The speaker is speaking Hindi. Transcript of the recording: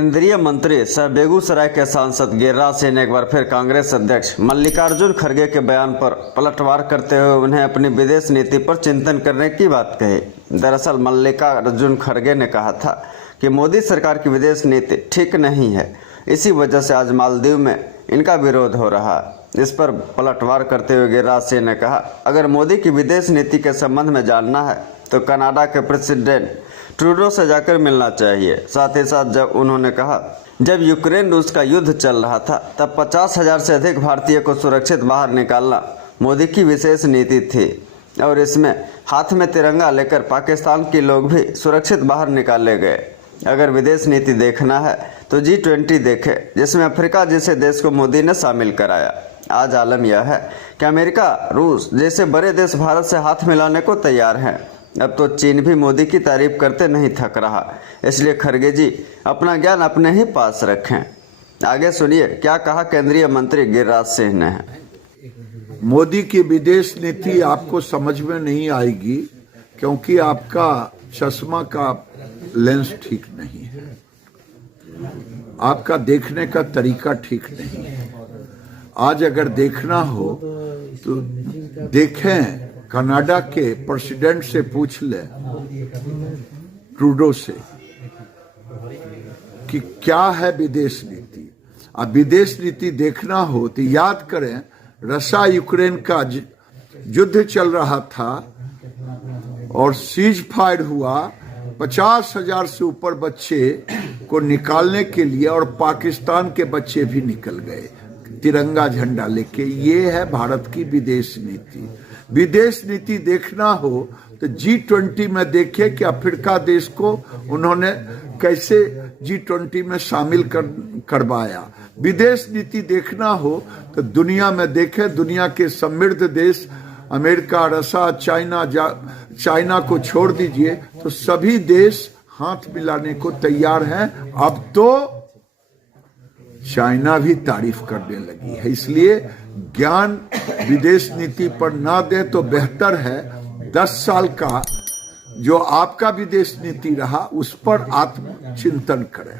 केंद्रीय मंत्री सह बेगूसराय के सांसद गिरिराज सिंह ने एक बार फिर कांग्रेस अध्यक्ष मल्लिकार्जुन खड़गे के बयान पर पलटवार करते हुए उन्हें अपनी विदेश नीति पर चिंतन करने की बात कही। दरअसल मल्लिकार्जुन खड़गे ने कहा था कि मोदी सरकार की विदेश नीति ठीक नहीं है, इसी वजह से आज मालदीव में इनका विरोध हो रहा है। इस पर पलटवार करते हुए गिरिराज सिंह ने कहा, अगर मोदी की विदेश नीति के संबंध में जानना है तो कनाडा के प्रेसिडेंट ट्रूडो से जाकर मिलना चाहिए। साथ ही साथ जब उन्होंने कहा, जब यूक्रेन रूस का युद्ध चल रहा था तब 50,000 से अधिक भारतीय को सुरक्षित बाहर निकालना मोदी की विशेष नीति थी और इसमें हाथ में तिरंगा लेकर पाकिस्तान के लोग भी सुरक्षित बाहर निकाले गए। अगर विदेश नीति देखना है तो G20 देखे, जिसमें अफ्रीका जैसे देश को मोदी ने शामिल कराया। आज आलम यह है कि अमेरिका, रूस जैसे बड़े देश भारत से हाथ मिलाने को तैयार हैं। अब तो चीन भी मोदी की तारीफ करते नहीं थक रहा, इसलिए खड़गे जी अपना ज्ञान अपने ही पास रखें। आगे सुनिए क्या कहा केंद्रीय मंत्री गिरिराज सिंह ने। मोदी की विदेश नीति आपको समझ में नहीं आएगी क्योंकि आपका चश्मा का लेंस ठीक नहीं है, आपका देखने का तरीका ठीक नहीं है। आज अगर देखना हो तो देखें, कनाडा के प्रेसिडेंट से पूछ ले, ट्रूडो से, कि क्या है विदेश नीति। अब विदेश नीति देखना हो तो याद करें, रशिया यूक्रेन का युद्ध चल रहा था और सीज फायर हुआ, 50,000 से ऊपर बच्चे को निकालने के लिए और पाकिस्तान के बच्चे भी निकल गए तिरंगा झंडा लेके। ये है भारत की विदेश नीति। विदेश नीति देखना हो तो G20 में देखे कि अफ्रीका देश को उन्होंने कैसे G20 में शामिल करवाया। विदेश नीति देखना हो तो दुनिया में देखे, दुनिया के समृद्ध देश अमेरिका, रशिया, चाइना को छोड़ दीजिए तो सभी देश हाथ मिलाने को तैयार हैं। अब तो चाइना भी तारीफ करने लगी है, इसलिए ज्ञान विदेश नीति पर ना दे तो बेहतर है 10 साल का जो आपका विदेश नीति रहा उस पर आत्मचिंतन करें।